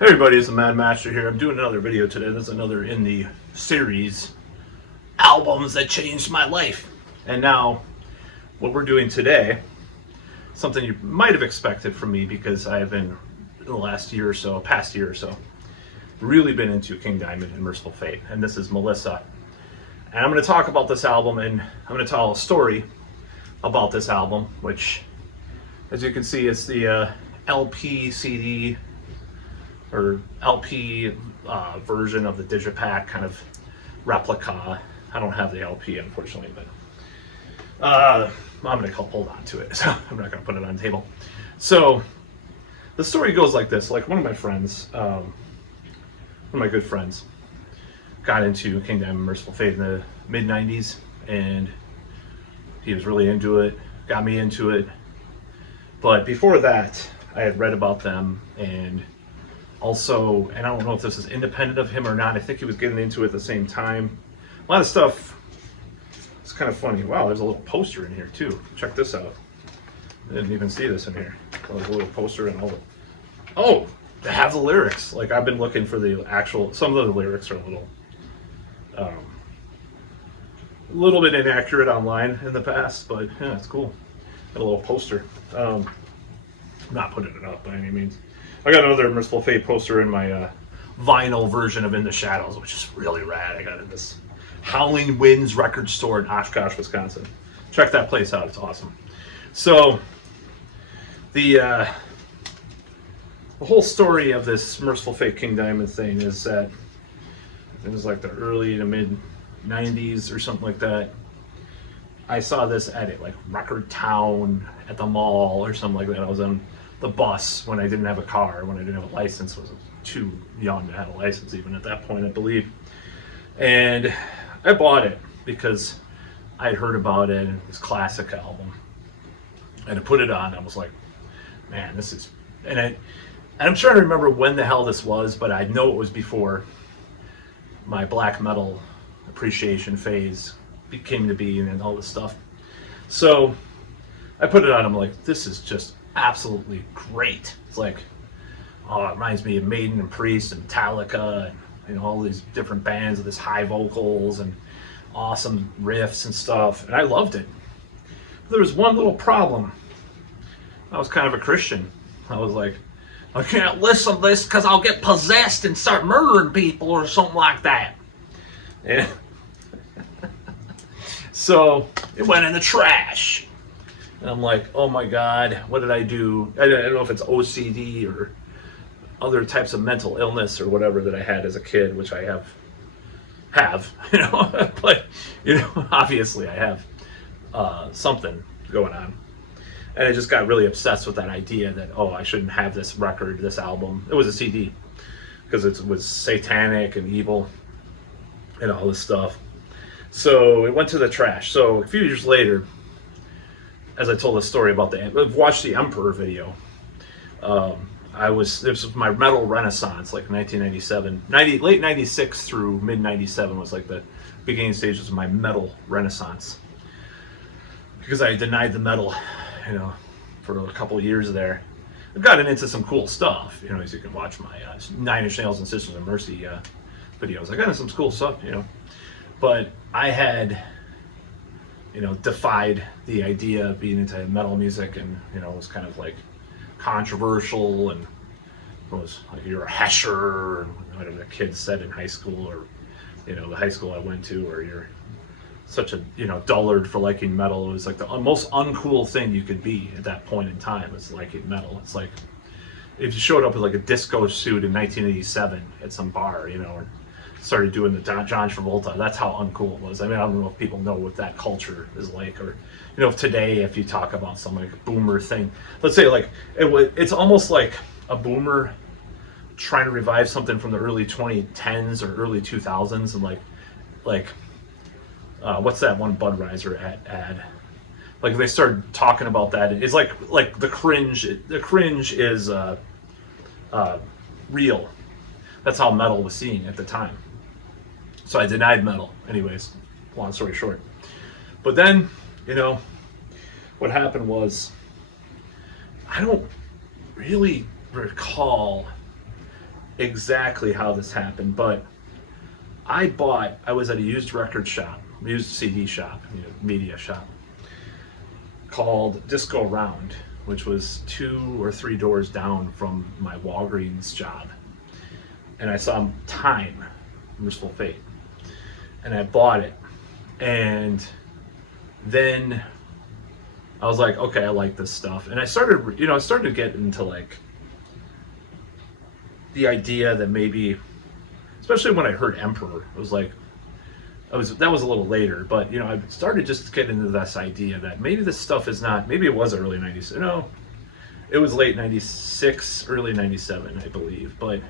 Hey everybody, it's the Mad Master here. I'm doing another video today. That's another in the series, Albums That Changed My Life. And now, what we're doing today, something you might have expected from me because I have been, in the last year or so, past year or so, really been into King Diamond and Mercyful Fate. And this is Melissa. And I'm going to talk about this album, and I'm going to tell a story about this album, which, as you can see, it's the LP CD or LP version of the Digipack kind of replica. I don't have the LP, unfortunately, but I'm going to hold on to it, so I'm not going to put it on the table. So the story goes like this. Like, one of my friends, one of my good friends, got into King Diamond and Mercyful Fate in the mid-90s, and he was really into it, got me into it. But before that, I had read about them, and also, and I don't know if this is independent of him or not, I think he was getting into it at the same time. A lot of stuff. It's kind of funny. Wow, there's a little poster in here too. Check this out. I didn't even see this in here. There's a little poster and all the... Oh, they have the lyrics. Like, I've been looking for the actual... Some of the lyrics are a little bit inaccurate online in the past, but yeah, it's cool. Got a little poster. I'm not putting it up by any means. I got another Mercyful Fate poster in my vinyl version of In the Shadows, which is really rad. I got it in this Howling Winds record store in Oshkosh, Wisconsin. Check that place out. It's awesome. So the whole story of this Mercyful Fate King Diamond thing is that it was like the early to mid 90s or something like that. I saw this at it, like Record Town at the mall or something like that. I was on the bus when I didn't have a car, when I didn't have a license. I was too young to have a license even at that point, I believe. And I bought it because I had heard about it, this classic album. And I put it on, I was like, man, this is... And I'm trying to remember when the hell this was, but I know it was before my black metal appreciation phase came to be and all this stuff. So I put it on, I'm like, this is just absolutely great. It's like, oh, it reminds me of Maiden and Priest and Metallica and all these different bands with this high vocals and awesome riffs and stuff, and I loved it. But there was one little problem. I was kind of a Christian. I was like, I can't listen to this because I'll get possessed and start murdering people or something like that. And so it went in the trash. And I'm like, oh my God, what did I do? I don't know if it's OCD or other types of mental illness or whatever that I had as a kid, which I have, but, obviously I have something going on. And I just got really obsessed with that idea that, oh, I shouldn't have this record, this album. It was a CD because it was satanic and evil and all this stuff. So it went to the trash. So a few years later, as I told the story about I've watched the Emperor video. This was my metal renaissance, like 1997, late 96 through mid 97 was like the beginning stages of my metal renaissance. Because I denied the metal, for a couple of years there. I've gotten into some cool stuff, as you can watch my 9 Inch Nails and Sisters of Mercy videos. I got into some cool stuff, but I had defied the idea of being into metal music, and it was kind of like controversial, and it was like, you're a Hesher, and whatever the kids said in high school, or the high school I went to, or you're such a dullard for liking metal. It was like the most uncool thing you could be at that point in time, is liking metal. It's like if you showed up with like a disco suit in 1987 at some bar, or started doing the John Travolta, that's how uncool it was. I mean, I don't know if people know what that culture is like, or if today, if you talk about some like boomer thing, let's say like it's almost like a boomer trying to revive something from the early 2010s or early 2000s, and like what's that one Budweiser ad? Like, they started talking about that. It's like the cringe. The cringe is real. That's how metal was seen at the time. So I denied metal. Anyways, long story short. But then, what happened was, I don't really recall exactly how this happened, but I was at a used record shop, used CD shop, media shop, called Disco Round, which was 2 or 3 doors down from my Walgreens job. And I saw Time, Mercyful Fate, and I bought it. And then I was like, okay, I like this stuff. And I started to get into like the idea that maybe, especially when I heard Emperor, it was like, that was a little later, but I started just to get into this idea that maybe this stuff is not, maybe it was early 90s. No, it was late 96, early 97, I believe. But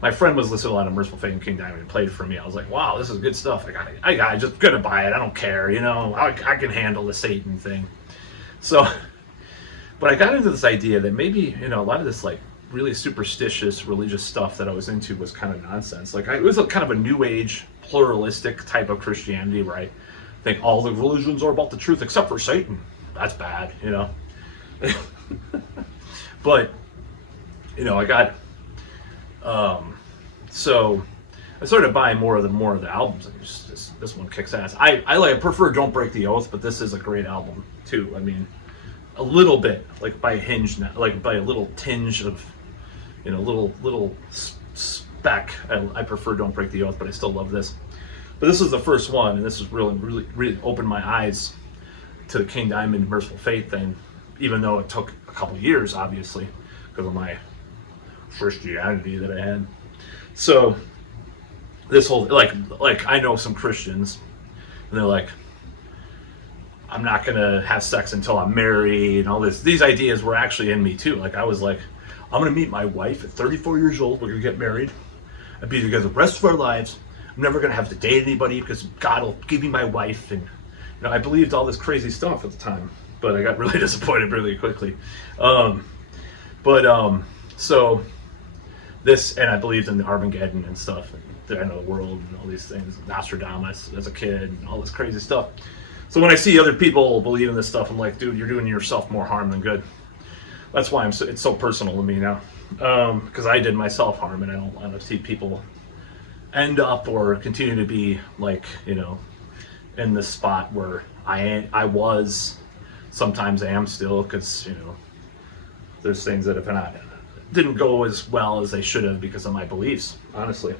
my friend was listening to a lot of Mercyful Fate and King Diamond and played it for me. I was like, wow, this is good stuff. I just gonna buy it. I don't care, I can handle the Satan thing. So, but I got into this idea that maybe, a lot of this like really superstitious religious stuff that I was into was kind of nonsense. Like it was a kind of a new age pluralistic type of Christianity where I think all the religions are about the truth except for Satan. That's bad, But I got so I started buying more of the albums. Like, this one kicks ass. I prefer Don't Break the Oath, but this is a great album too. I mean, a little bit like by a hinge, like by a little tinge of little speck. I prefer Don't Break the Oath, but I still love this. But this is the first one, and this has really opened my eyes to the King Diamond Mercyful Fate thing, even though it took a couple years, obviously, because of my Christianity that I had. So this whole like I know some Christians, and they're like, I'm not gonna have sex until I'm married, and all this. These ideas were actually in me too. Like I was like, I'm gonna meet my wife at 34 years old. We're gonna get married and be together the rest of our lives. I'm never gonna have to date anybody because God will give me my wife. And I believed all this crazy stuff at the time, but I got really disappointed really quickly. So this, and I believed in the Armageddon and stuff, and the end of the world and all these things, Nostradamus as a kid, and all this crazy stuff. So when I see other people believe in this stuff, I'm like, dude, you're doing yourself more harm than good. That's why it's so personal to me now, because I did myself harm, and I don't want to see people end up or continue to be like, in this spot where I was, sometimes I am still, because there's things that didn't go as well as they should have because of my beliefs, honestly.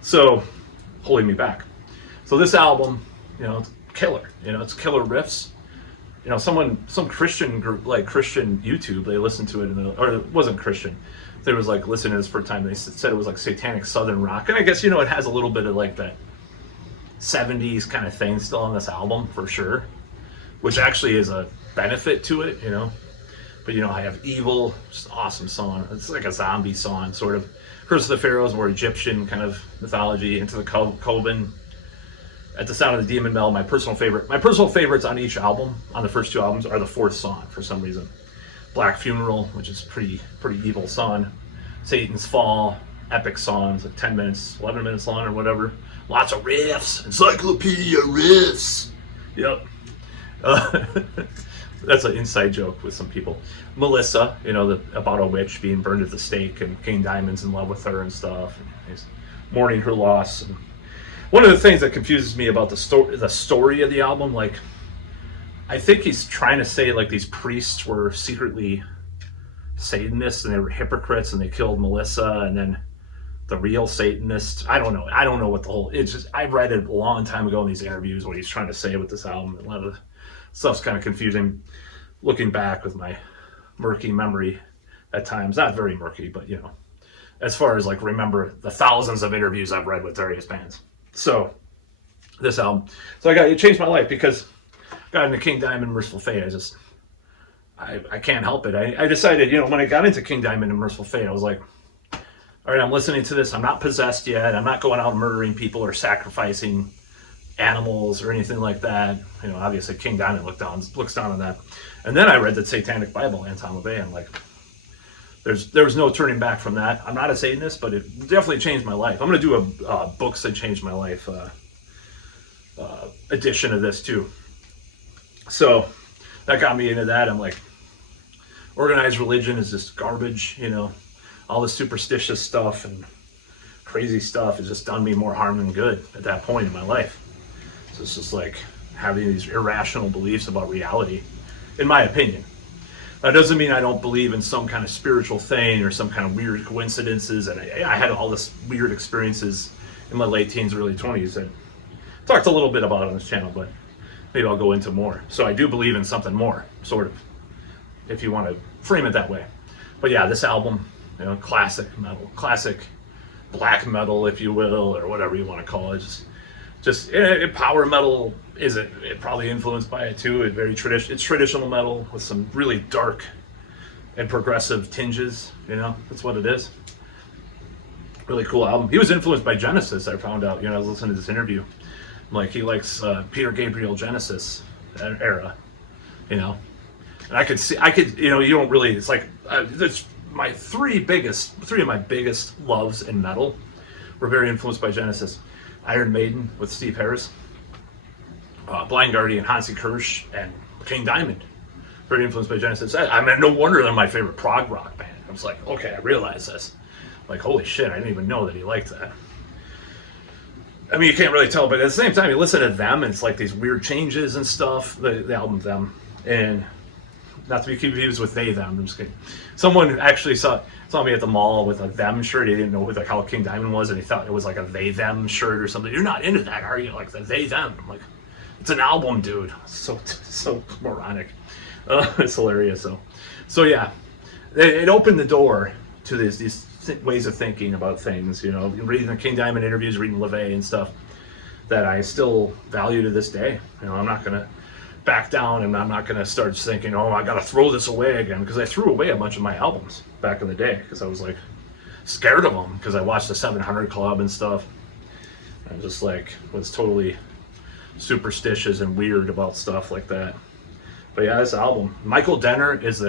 So holding me back. So this album, it's killer. It's killer riffs. Some Christian group, like Christian YouTube, they listened to it, or it wasn't Christian. They was like listening to this for a time. They said it was like satanic Southern rock, and I guess it has a little bit of like that 70s kind of thing still on this album for sure, which actually is a benefit to it, But I have Evil, just an awesome song. It's like a zombie song, sort of. Curse of the Pharaohs, more Egyptian kind of mythology. Into the Coven. At the Sound of the Demon Bell, my personal favorites on each album, on the first 2 albums, are the 4th song for some reason. Black Funeral, which is pretty evil song. Satan's Fall, epic songs, like 10 minutes, 11 minutes long or whatever. Lots of riffs, encyclopedia riffs. Yep. That's an inside joke with some people. Melissa, about a witch being burned at the stake, and King Diamond's in love with her and stuff, and he's mourning her loss. And one of the things that confuses me about the story of the album, like, I think he's trying to say like these priests were secretly Satanists and they were hypocrites and they killed Melissa, and then the real Satanists. I don't know what the whole. It's just, I read it a long time ago in these interviews what he's trying to say with this album. A lot of the stuff's kind of confusing looking back with my murky memory at times. Not very murky, but as far as like remember the thousands of interviews I've read with various bands. So this album, it changed my life because I got into King Diamond, Mercyful Fate. I can't help it. I decided, when I got into King Diamond and Mercyful Fate, I was like, all right, I'm listening to this. I'm not possessed yet. I'm not going out murdering people or sacrificing animals or anything like that. Obviously King Diamond looks down on that. And then I read the Satanic Bible and Tom LaVey, and like, there was no turning back from that. I'm not a Satanist, but it definitely changed my life. I'm going to do a books that changed my life edition of this too. So that got me into that. I'm like, organized religion is just garbage, all this superstitious stuff, and crazy stuff has just done me more harm than good at that point in my life. So it's just like having these irrational beliefs about reality, in my opinion. That doesn't mean I don't believe in some kind of spiritual thing or some kind of weird coincidences. And I had all this weird experiences in my late teens, early 20s, and talked a little bit about it on this channel, but maybe I'll go into more. So I do believe in something more, sort of, if you want to frame it that way. But yeah, this album, you know, classic metal, classic black metal, if you will, or whatever you want to call it. Power metal isn't it probably influenced by it too. It's traditional metal with some really dark and progressive tinges. You know, that's what it is. Really cool album. He was influenced by Genesis. I found out. You know, I was listening to this interview. Like he likes Peter Gabriel Genesis era. You know, and I could, you know, you don't really. It's like there's my three of my biggest loves in metal were very influenced by Genesis. Iron Maiden with Steve Harris, Blind Guardian, Hansi Kirsch, and King Diamond. Very influenced by Genesis. I mean, no wonder they're my favorite prog rock band. I was like, okay, I realize this. Like, holy shit, I didn't even know that he liked that. I mean, you can't really tell, but at the same time, you listen to them, and it's like these weird changes and stuff. The album Them, and not to be confused with They Them. I'm just kidding. Someone actually saw me at the mall with a Them shirt. He didn't know like how King Diamond was, and he thought it was like a They Them shirt or something. You're not into that, are you? Like the They Them. I'm like, it's an album, dude. So moronic. It's hilarious. So yeah, it opened the door to these ways of thinking about things. You know, reading the King Diamond interviews, reading LaVey and stuff that I still value to this day. You know, I'm not gonna back down, and I'm not going to start thinking, oh, I got to throw this away again, because I threw away a bunch of my albums back in the day because I was like scared of them, because I watched the 700 Club and stuff. I just like was totally superstitious and weird about stuff like that. But yeah, this album, Michael Denner is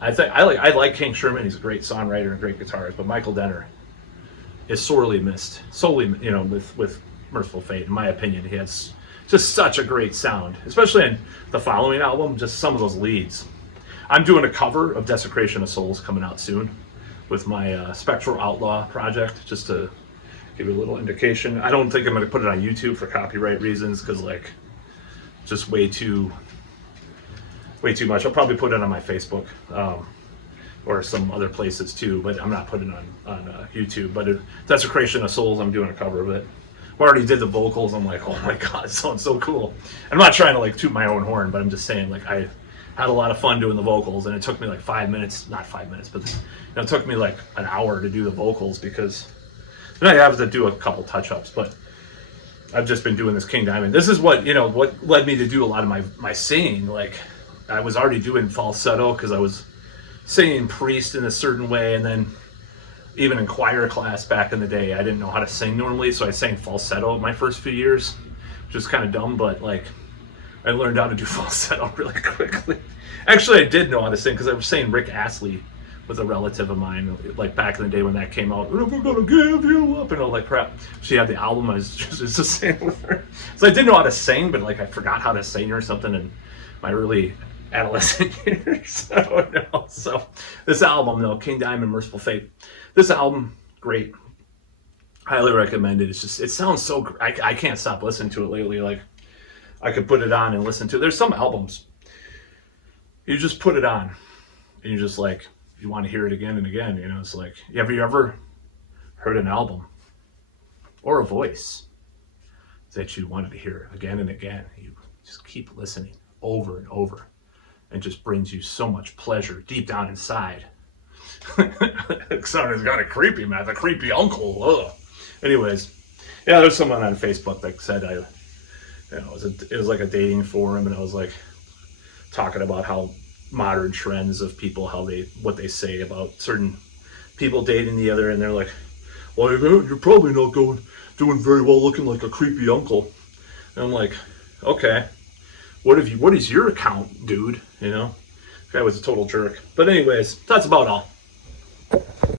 I like King Sherman. He's a great songwriter and great guitarist, but Michael Denner is sorely missed, solely, you know, with Mercyful Fate. In my opinion, he has just such a great sound, especially in the following album, just some of those leads. I'm doing a cover of Desecration of Souls coming out soon with my Spectral Outlaw project, just to give you a little indication. I don't think I'm going to put it on YouTube for copyright reasons, because like just way too much. I'll probably put it on my Facebook or some other places too, but I'm not putting it on YouTube. But Desecration of Souls, I'm doing a cover of it. I already did the vocals. I'm like, oh my god, it sounds so cool. I'm not trying to like toot my own horn, but I'm just saying, like, I had a lot of fun doing the vocals, and it took me like 5 minutes, not 5 minutes, but it took me like an hour to do the vocals, because then I have to do a couple touch-ups. But I've just been doing this King Diamond. This is what, you know, what led me to do a lot of my singing. Like, I was already doing falsetto because I was singing Priest in a certain way, and then even in choir class back in the day, I didn't know how to sing normally, so I sang falsetto my first few years, which was kind of dumb, but like I learned how to do falsetto really quickly. Actually, I did know how to sing because I was saying Rick Astley with a relative of mine, like back in the day when that came out. Never gonna give you up and all that crap. She had the album. I was just singing with her, so I did know how to sing, but like I forgot how to sing or something in my early adolescent years. So this album, though, King Diamond, Mercyful Fate. This album, great. Highly recommend it. It's just, it sounds so great. I can't stop listening to it lately. Like, I could put it on and listen to it. There's some albums, you just put it on, and you're just like, you want to hear it again and again. You know, it's like, have you ever heard an album or a voice that you wanted to hear again and again? You just keep listening over and over, and just brings you so much pleasure deep down inside. It sounded kind of creepy, man. The creepy uncle. Ugh. Anyways, yeah, there's someone on Facebook that said it was like a dating forum, and I was like talking about how modern trends of people, what they say about certain people dating the other, and they're like, well, you're probably not doing very well looking like a creepy uncle. And I'm like, okay, what is your account, dude? You know, the guy was a total jerk. But anyways, that's about all.